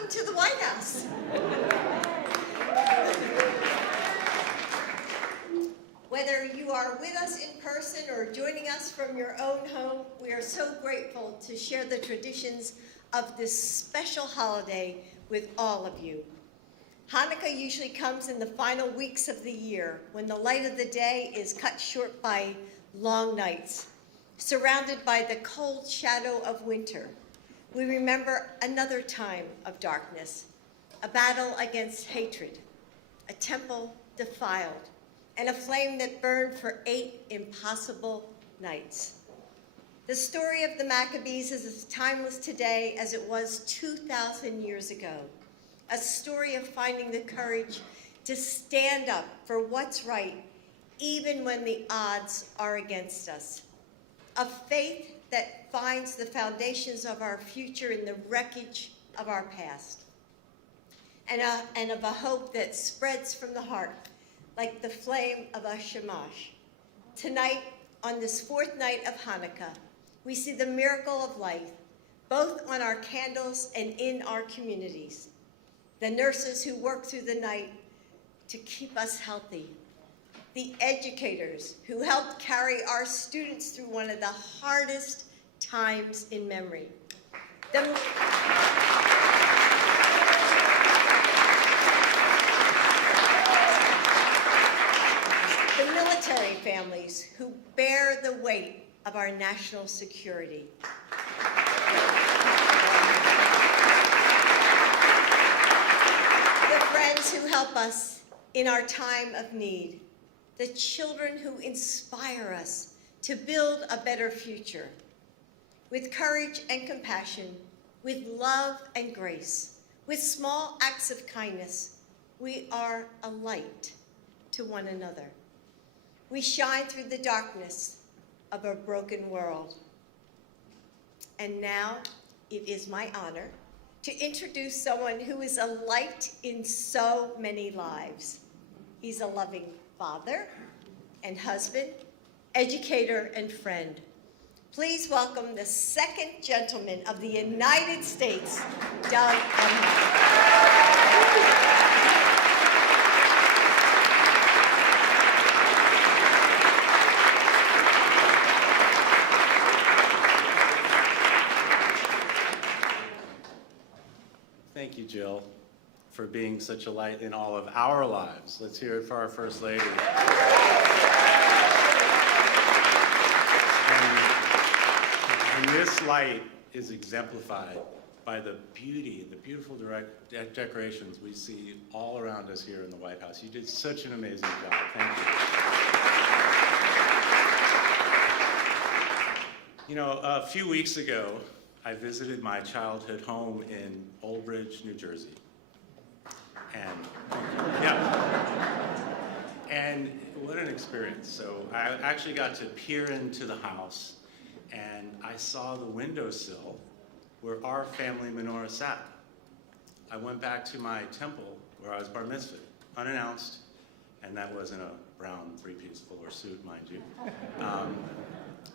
welcome to the White House. Whether you are with us in person or joining us from your own home, we are so grateful to share the traditions of this special holiday with all of you. Hanukkah usually comes in the final weeks of the year, when the light of the day is cut short by long nights, surrounded by the cold shadow of winter. We remember another time of darkness, a battle against hatred, a temple defiled, and a flame that burned for 8 impossible nights. The story of the Maccabees is as timeless today as it was 2,000 years ago, a story of finding the courage to stand up for what's right, even when the odds are against us, a faith that finds the foundations of our future in the wreckage of our past, and of a hope that spreads from the heart like the flame of a shamash. Tonight, on this 4th night of Hanukkah, we see the miracle of life, both on our candles and in our communities. The nurses who work through the night to keep us healthy, the educators who helped carry our students through one of the hardest times in memory. The military families who bear the weight of our national security. The friends who help us in our time of need. The children who inspire us to build a better future. With courage and compassion, with love and grace, with small acts of kindness, we are a light to one another. We shine through the darkness of a broken world. And now, it is my honor to introduce someone who is a light in so many lives. He's a loving father and husband, educator and friend. Please welcome the 2nd gentleman of the United States, Doug Emhoff. Thank you, Jill, for being such a light in all of our lives. Let's hear it for our First Lady. And this light is exemplified by the beauty, the beautiful decorations we see all around us here in the White House. You did such an amazing job. Thank you. You know, a few weeks ago, I visited my childhood home in Old Bridge, New Jersey. And what an experience. So I actually got to peer into the house, and I saw the windowsill where our family menorah sat. I went back to my temple where I was bar mitzvahed, unannounced, and that was in a brown 3-piece velour suit, mind you.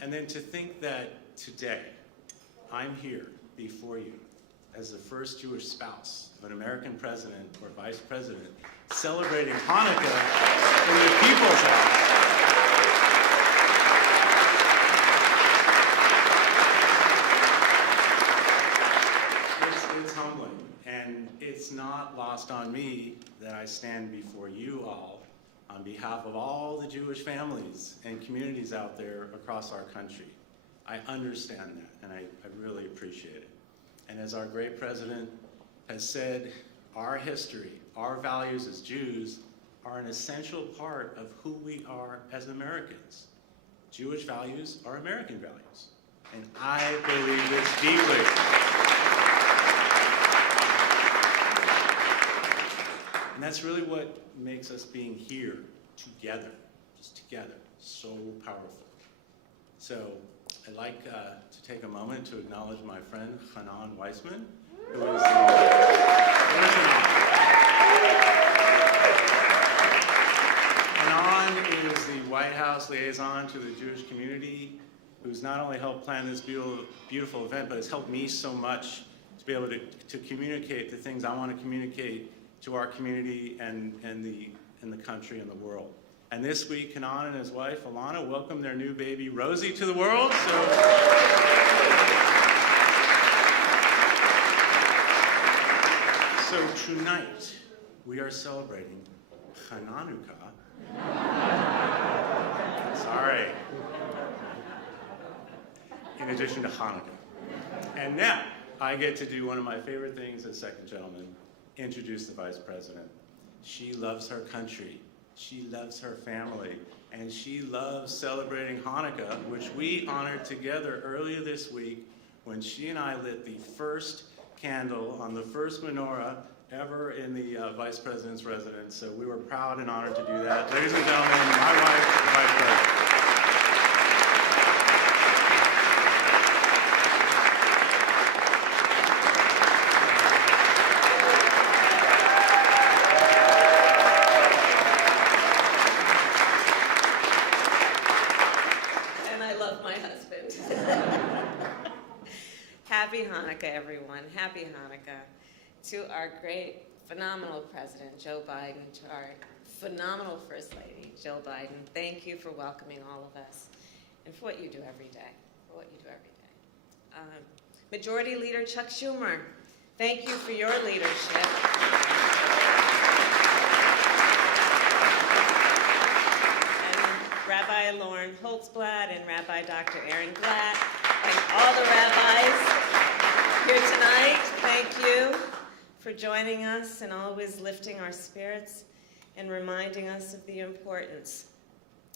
And then to think that today, I'm here before you as the first Jewish spouse of an American president or vice president celebrating Hanukkah in the People's House. It's humbling, and it's not lost on me that I stand before you all on behalf of all the Jewish families and communities out there across our country. I understand that, and I really appreciate it. And as our great president has said, our history, our values as Jews are an essential part of who we are as Americans. Jewish values are American values, and I believe this deeply. And that's really what makes us being here together, just together, so powerful. So I'd like to take a moment to acknowledge my friend Hanan Weissman, who is Hanan is the White House liaison to the Jewish community, who's not only helped plan this beautiful event, but has helped me so much to to be able to communicate the things I want to communicate to our community and the country and the world. And this week, Hanan and his wife, Alana, welcomed their new baby, Rosie, to the world. So tonight, we are celebrating Hanukkah. Sorry. In addition to Hanukkah. And now, I get to do one of my favorite things as second gentleman, introduce the Vice President. She loves her country, she loves her family, and she loves celebrating Hanukkah, which we honored together earlier this week when she and I lit the first candle on the first menorah ever in the Vice President's residence. So we were proud and honored to do that. Ladies and gentlemen, my wife, the Vice President. Happy Hanukkah, everyone. Happy Hanukkah. To our great, phenomenal President, Joe Biden, to our phenomenal First Lady, Jill Biden, thank you for welcoming all of us and for what you do every day, Majority Leader Chuck Schumer, thank you for your leadership. And Rabbi Lauren Holtzblatt and Rabbi Dr. Aaron Glatt, and all the rabbis here tonight, thank you for joining us and always lifting our spirits and reminding us of the importance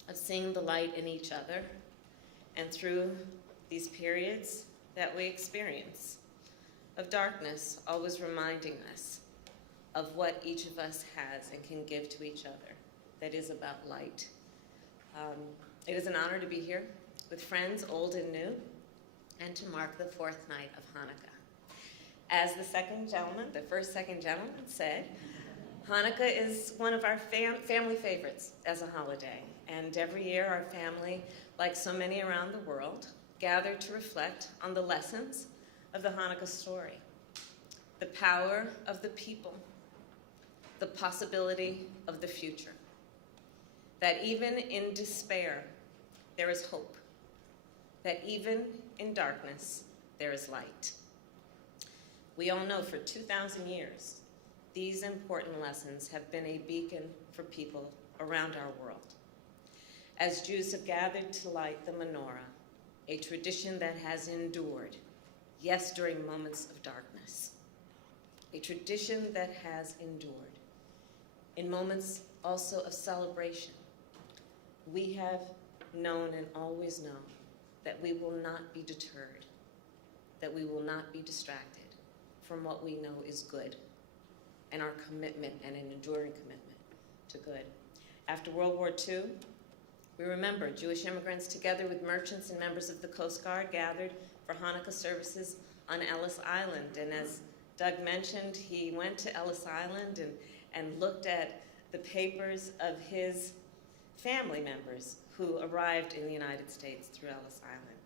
of seeing the light in each other and through these periods that we experience of darkness, always reminding us of what each of us has and can give to each other that is about light. It is an honor to be here with friends old and new and to mark the fourth night of Hanukkah. As the first second gentleman said, Hanukkah is one of our family favorites as a holiday. And every year our family, like so many around the world, gather to reflect on the lessons of the Hanukkah story, the power of the people, the possibility of the future, that even in despair, there is hope, that even in darkness, there is light. We all know for 2,000 years, these important lessons have been a beacon for people around our world. As Jews have gathered to light the menorah, a tradition that has endured, yes, during moments of darkness, a tradition that has endured in moments also of celebration. We have known and always known that we will not be deterred, that we will not be distracted from what we know is good and our commitment and an enduring commitment to good. After World War II, we remember Jewish immigrants together with merchants and members of the Coast Guard gathered for Hanukkah services on Ellis Island. And as Doug mentioned, he went to Ellis Island and looked at the papers of his family members who arrived in the United States through Ellis Island.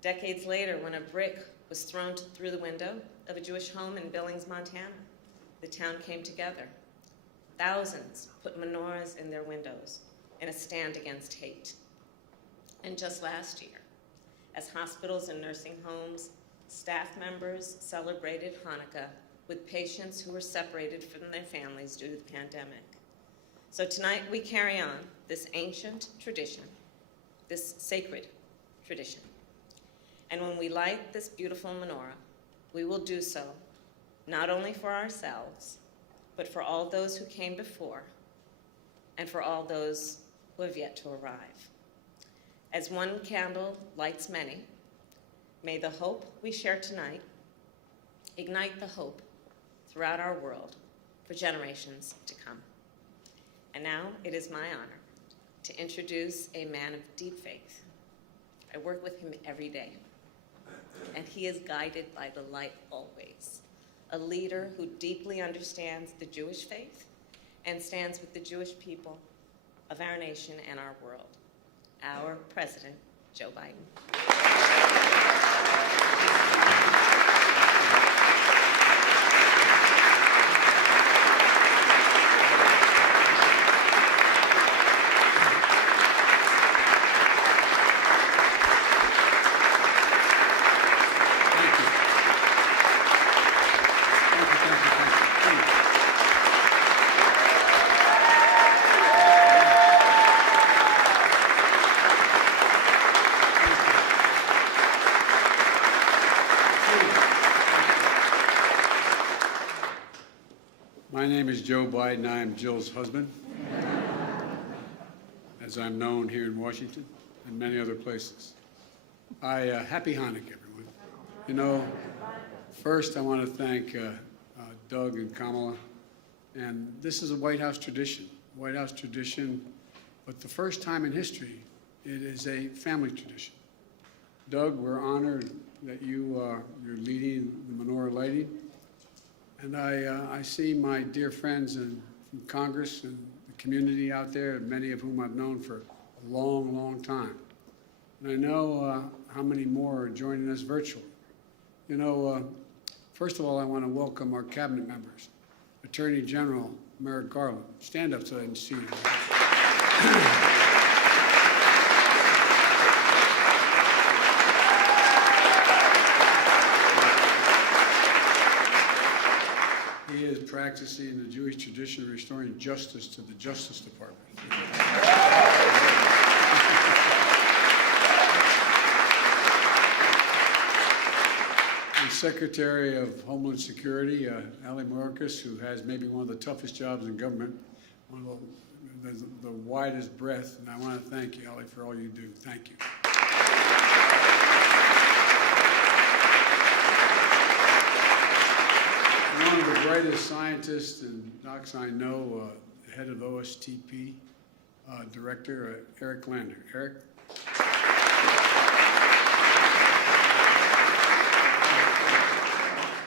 Decades later, when a brick was thrown through the window of a Jewish home in Billings, Montana, the town came together. Thousands put menorahs in their windows in a stand against hate. And just last year, as hospitals and nursing homes, staff members celebrated Hanukkah with patients who were separated from their families due to the pandemic. So tonight we carry on this ancient tradition, this sacred tradition. And when we light this beautiful menorah, we will do so not only for ourselves, but for all those who came before and for all those who have yet to arrive. As one candle lights many, may the hope we share tonight ignite the hope throughout our world for generations to come. And now it is my honor to introduce a man of deep faith. I work with him every day, and he is guided by the light always. A leader who deeply understands the Jewish faith and stands with the Jewish people of our nation and our world. Our President, Joe Biden. My name is Joe Biden. I am Jill's husband, as I'm known here in Washington and many other places. Happy Hanukkah, everyone. You know, first I want to thank Doug and Kamala. And this is a White House tradition, but the first time in history, it is a family tradition. Doug, we're honored that you're leading the Menorah Lighting. And I see my dear friends from Congress and the community out there, many of whom I've known for a long, long time. And I know how many more are joining us virtually. You know, first of all, I want to welcome our cabinet members. Attorney General Merrick Garland. Stand up so I can see you. He is practicing the Jewish tradition of restoring justice to the Justice Department. The Secretary of Homeland Security, Ali Mayorkas, who has maybe one of the toughest jobs in government, one of the widest breadth, and I want to thank you, Ali, for all you do. Thank you. One of the brightest scientists and docs I know, head of OSTP, Director Eric Lander. Eric?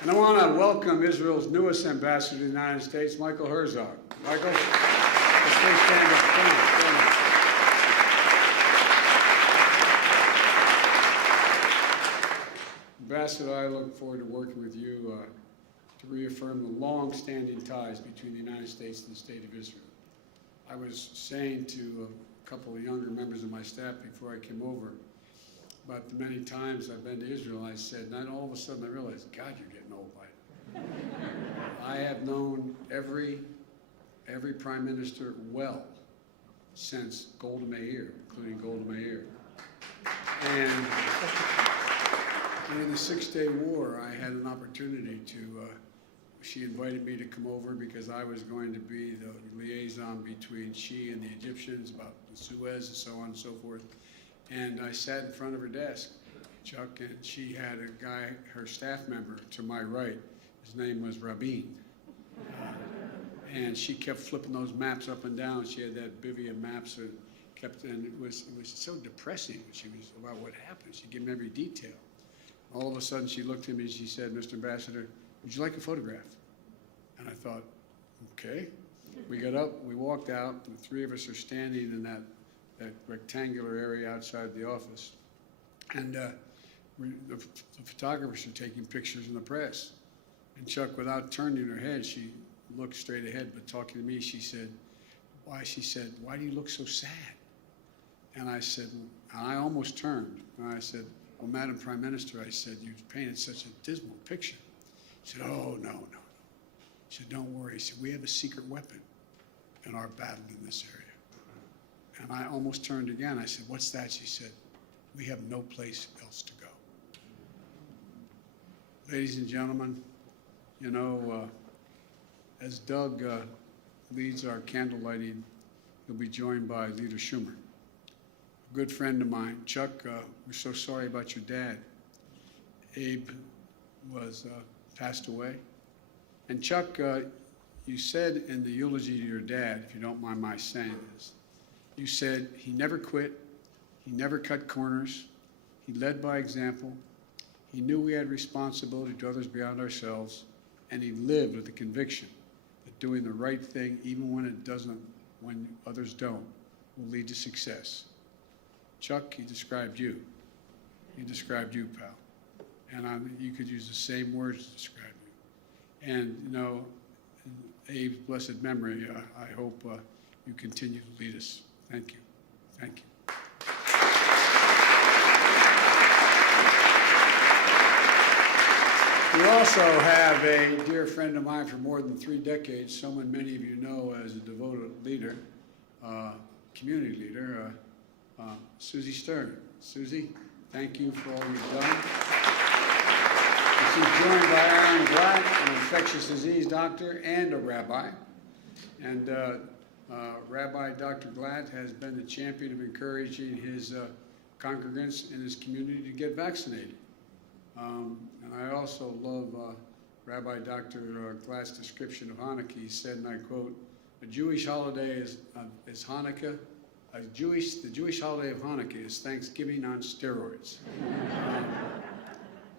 And I want to welcome Israel's newest ambassador to the United States, Michael Herzog. Michael, let's please stand up. Come on. Ambassador, I look forward to working with you to reaffirm the long-standing ties between the United States and the State of Israel. I was saying to a couple of younger members of my staff before I came over about the many times I've been to Israel, I said, and then all of a sudden I realized, God, you're getting old, Biden. I have known every prime minister well since Golda Meir, including Golda Meir. And during the Six-Day War, I had an opportunity to, she invited me to come over because I was going to be the liaison between she and the Egyptians about the Suez and so on and so forth. And I sat in front of her desk, Chuck, and she had a guy, her staff member to my right. His name was Rabbi. And she kept flipping those maps up and down. She had that bivy of maps and it was so depressing. She was about what happened. She gave me every detail. All of a sudden, she looked at me and she said, Mr. Ambassador, would you like a photograph? And I thought, okay. We got up, we walked out, the three of us are standing in that rectangular area outside the office. And the photographers are taking pictures in the press. And Chuck, without turning her head, she looked straight ahead, but talking to me, she said, why do you look so sad? And I said, and I almost turned, and I said, well, Madam Prime Minister, I said, you've painted such a dismal picture. She said, oh, no. She said, don't worry. She said, we have a secret weapon in our battle in this area. And I almost turned again. I said, what's that? She said, we have no place else to go. Ladies and gentlemen, you know, as Doug leads our candle lighting, he'll be joined by Leader Schumer. A good friend of mine, Chuck, we're so sorry about your dad. Abe was passed away. And Chuck, you said in the eulogy to your dad, if you don't mind my saying this, you said he never quit, he never cut corners, he led by example, he knew we had responsibility to others beyond ourselves, and he lived with the conviction that doing the right thing, even when others don't, will lead to success. Chuck, he described you. He described you, pal. And you could use the same words to describe you. And, you know, in Abe's blessed memory, I hope you continue to lead us. Thank you. Thank you. We also have a dear friend of mine for more than 3 decades, someone many of you know as a devoted leader, community leader, Susie Stern. Susie, thank you for all you've done. She's joined by Aaron Black and infectious disease doctor and a rabbi. And Rabbi Dr. Glatt has been the champion of encouraging his congregants in his community to get vaccinated. And I also love Rabbi Dr. Glatt's description of Hanukkah. He said, and I quote, "A Jewish holiday is Hanukkah. The Jewish holiday of Hanukkah is Thanksgiving on steroids."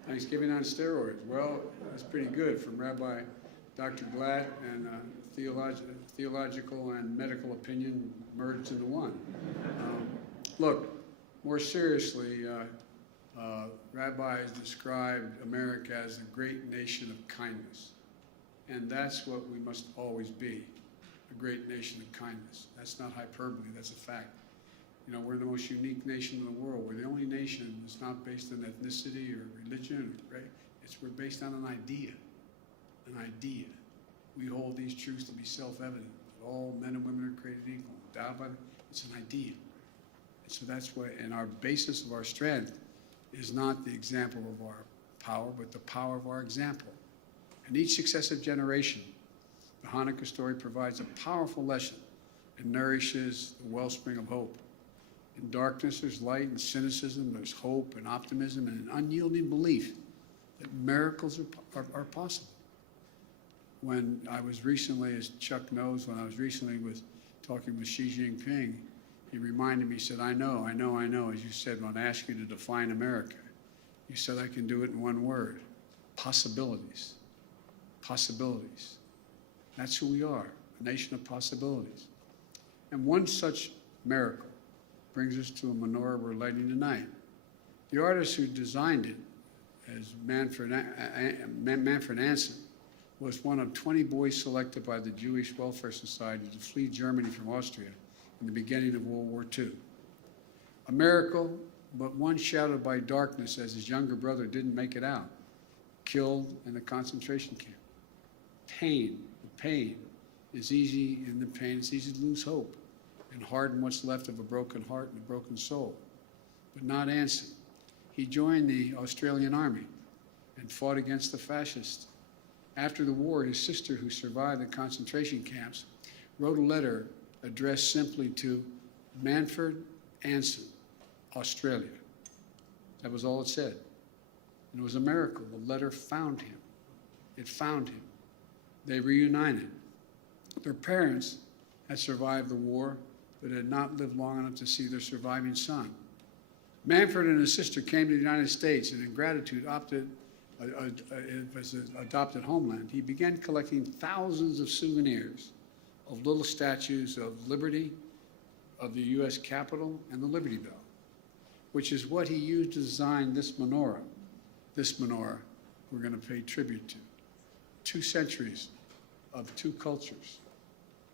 Thanksgiving on steroids. Well, that's pretty good from Rabbi Dr. Glatt, and theological and medical opinion merged into one. Look, more seriously, Rabbi has described America as a great nation of kindness. And that's what we must always be, a great nation of kindness. That's not hyperbole, that's a fact. You know, we're the most unique nation in the world. We're the only nation that's not based on ethnicity or religion, right? We're based on an idea, an idea. We hold these truths to be self-evident, that all men and women are created equal. It's an idea. And so that's why, and our basis of our strength is not the example of our power, but the power of our example. And each successive generation, the Hanukkah story provides a powerful lesson. It nourishes the wellspring of hope. In darkness, there's light, and cynicism, there's hope and optimism, and an unyielding belief that miracles are possible. When I was recently, as Chuck knows, when I was recently talking with Xi Jinping, he reminded me, he said, I know, as you said, when I asked you to define America, you said I can do it in one word, possibilities. Possibilities. That's who we are, a nation of possibilities. And one such miracle brings us to a menorah we're lighting tonight. The artist who designed it, as Manfred Anson, was one of 20 boys selected by the Jewish Welfare Society to flee Germany from Austria in the beginning of World War II. A miracle, but one shadowed by darkness as his younger brother didn't make it out, killed in a concentration camp. Pain, the pain is easy in the pain, it's easy to lose hope and harden what's left of a broken heart and a broken soul. But not Anson. He joined the Australian Army and fought against the fascists. After the war, his sister, who survived the concentration camps, wrote a letter addressed simply to Manfred Anson, Australia. That was all it said. And it was a miracle. The letter found him. It found him. They reunited. Their parents had survived the war, but had not lived long enough to see their surviving son. Manfred and his sister came to the United States, and in gratitude as an adopted homeland, he began collecting thousands of souvenirs of little statues of liberty, of the U.S. Capitol, and the Liberty Bell, which is what he used to design this menorah. This menorah we're going to pay tribute to. 2 centuries of 2 cultures.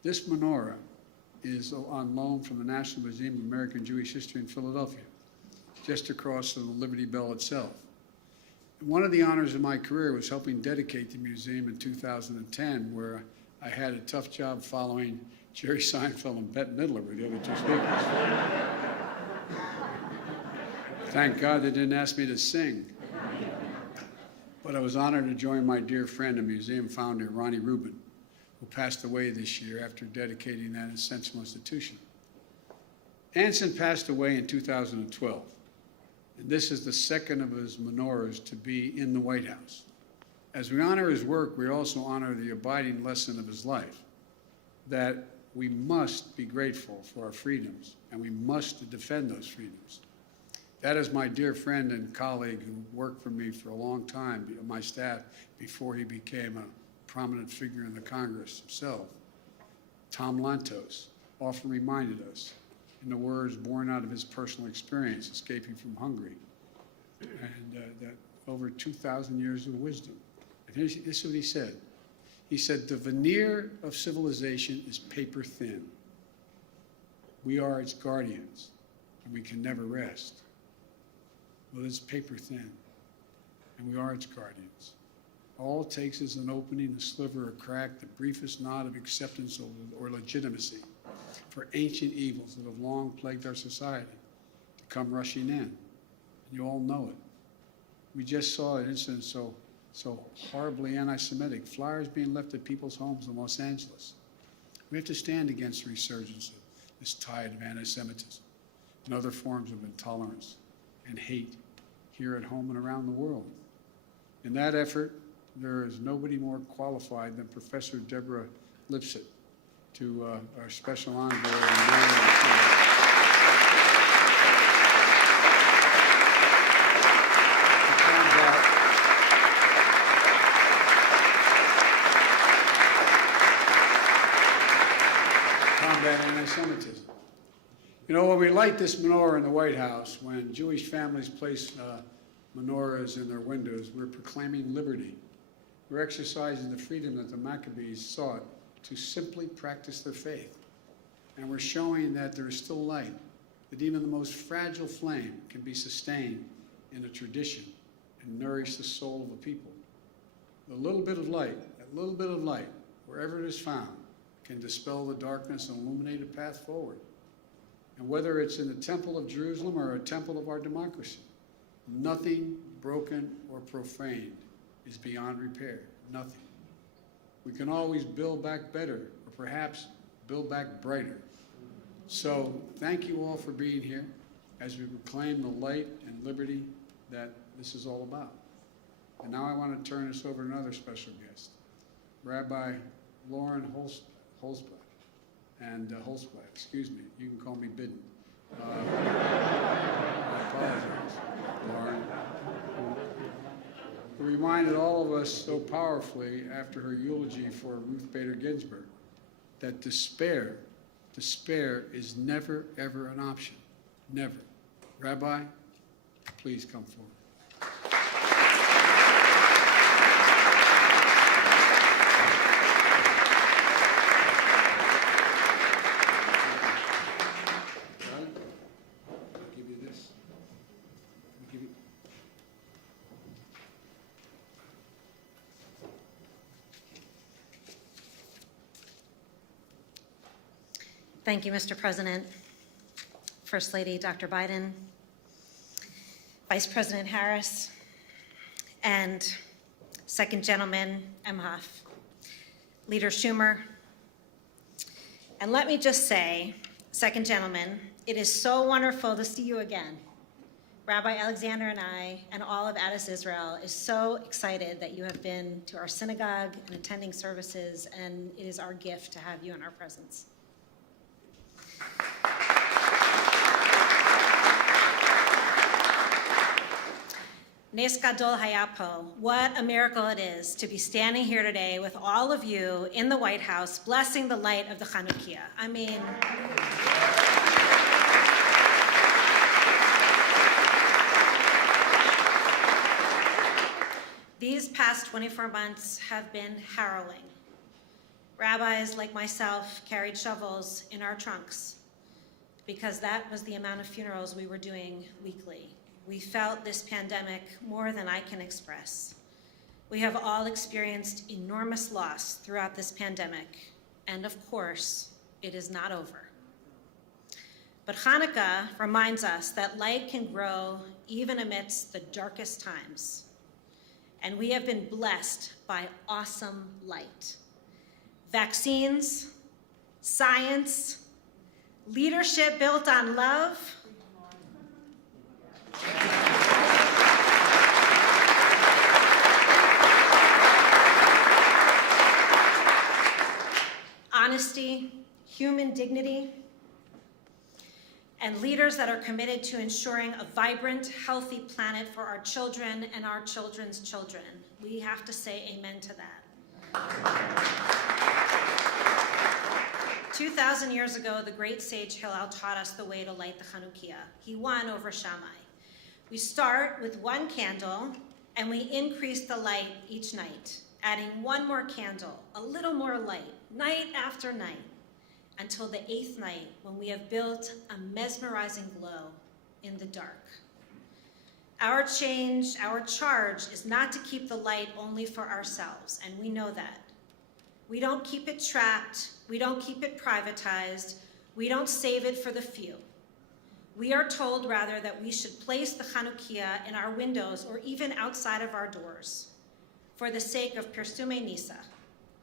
This menorah is on loan from the National Museum of American Jewish History in Philadelphia, just across from the Liberty Bell itself. And one of the honors of my career was helping dedicate the museum in 2010, where I had a tough job following Jerry Seinfeld and Bette Midler were the other 2 speakers. Thank God they didn't ask me to sing. But I was honored to join my dear friend and museum founder, Ronnie Rubin, who passed away this year after dedicating that essential institution. Anson passed away in 2012, and this is the second of his menorahs to be in the White House. As we honor his work, we also honor the abiding lesson of his life, that we must be grateful for our freedoms, and we must defend those freedoms. That is my dear friend and colleague who worked for me for a long time, my staff, before he became a prominent figure in the Congress himself. Tom Lantos often reminded us, in the words born out of his personal experience escaping from Hungary, and that over 2,000 years of wisdom. And this is what he said. He said, the veneer of civilization is paper thin. We are its guardians, and we can never rest. Well, it's paper thin, and we are its guardians. All it takes is an opening, a sliver, a crack, the briefest nod of acceptance or legitimacy for ancient evils that have long plagued our society to come rushing in. And you all know it. We just saw an incident so so horribly anti-Semitic, flyers being left at people's homes in Los Angeles. We have to stand against the resurgence of this tide of anti-Semitism and other forms of intolerance and hate here at home and around the world. In that effort, there is nobody more qualified than Professor Deborah Lipset, to our special envoy. Combat anti-Semitism. You know, when we light this menorah in the White House, when Jewish families place menorahs in their windows, we're proclaiming liberty. We're exercising the freedom that the Maccabees sought to simply practice their faith. And we're showing that there is still light, that even the most fragile flame can be sustained in a tradition and nourish the soul of a people. A little bit of light, that little bit of light, wherever it is found, can dispel the darkness and illuminate a path forward. And whether it's in the Temple of Jerusalem or a temple of our democracy, nothing broken or profaned is beyond repair, nothing. We can always build back better, or perhaps build back brighter. So thank you all for being here as we proclaim the light and liberty that this is all about. And now I want to turn this over to another special guest, Rabbi Lauren Holzblatt, excuse me, you can call me Bidden. I apologize, Lauren. Who reminded all of us so powerfully after her eulogy for Ruth Bader Ginsburg that despair is never, ever an option. Never. Rabbi, please come forward. I'll give you this. I'll give you. Thank you, Mr. President. First Lady Dr. Biden, Vice President Harris, and Second Gentleman Emhoff, Leader Schumer. And let me just say, Second Gentleman, it is so wonderful to see you again. Rabbi Alexander and I and all of Addis Israel is so excited that you have been to our synagogue and attending services, and it is our gift to have you in our presence. Nes Gadol Hayapo, what a miracle it is to be standing here today with all of you in the White House blessing the light of the Hanukkah. I mean, these past 24 months have been harrowing. Rabbis like myself carried shovels in our trunks because that was the amount of funerals we were doing weekly. We felt this pandemic more than I can express. We have all experienced enormous loss throughout this pandemic, and of course, it is not over. But Hanukkah reminds us that light can grow even amidst the darkest times. And we have been blessed by awesome light. Vaccines, science, leadership built on love, honesty, human dignity, and leaders that are committed to ensuring a vibrant, healthy planet for our children and our children's children. We have to say amen to that. 2,000 years ago, the great sage Hillel taught us the way to light the Hanukkah. He won over Shammai. We start with one candle, and we increase the light each night, adding one more candle, a little more light, night after night, until the 8th night when we have built a mesmerizing glow in the dark. Our charge is not to keep the light only for ourselves, and we know that. We don't keep it trapped, we don't keep it privatized, we don't save it for the few. We are told, rather, that we should place the Hanukkah in our windows or even outside of our doors. for the sake of Persume Nisa,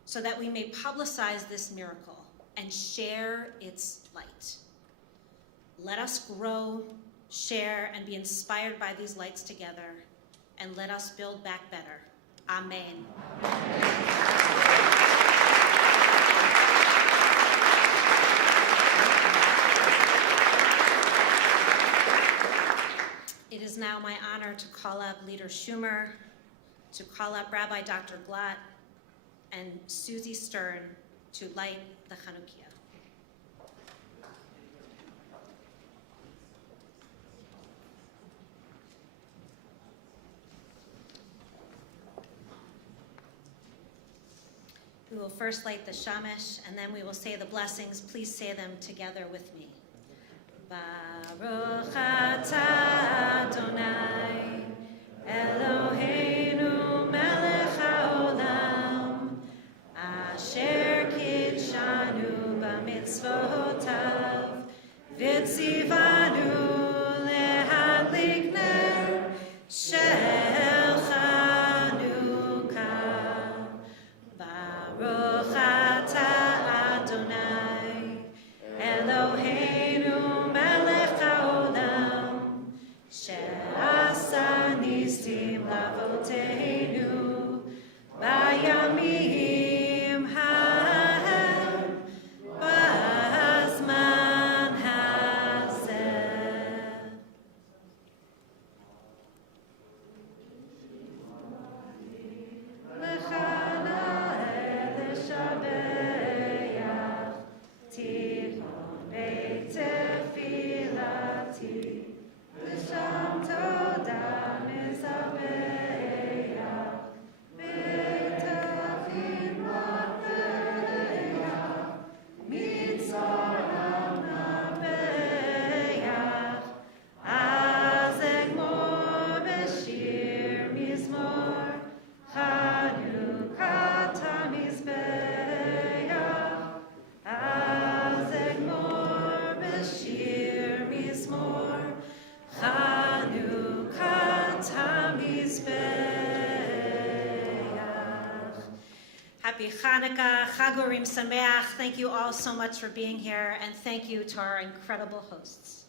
so that we may publicize this miracle and share its light. Let us grow, share, and be inspired by these lights together, and let us build back better. Amen. It is now my honor to call up Leader Schumer, to call up Rabbi Dr. Glatt, and Susie Stern to light the Hanukkah. We will first light the shamash, and then we will say the blessings. Please say them together with me. Baruch atah Adonai, Eloheinu melech haolam, asher kidshanu b'mitzvotav, v'tzivanu lehadlik ner shel Chanukah. Baruch atah Adonai, Eloheinu melech haolam, she'asa nisim lavoteinu, bayamim ha'hem, b'azman hazeh. L'chana'eh l'shabeach, tichon beit tefilati, l'sham toda mizabeach, v'tafin b'apeach, mitzoram nabeach, az egmor b'shir mizmor, Hanukkah tamizbeach, az egmor b'shir mizmor, Hanukkah tamizbeach. Happy Hanukkah, Chagurim Sameach. Thank you all so much for being here, and thank you to our incredible hosts.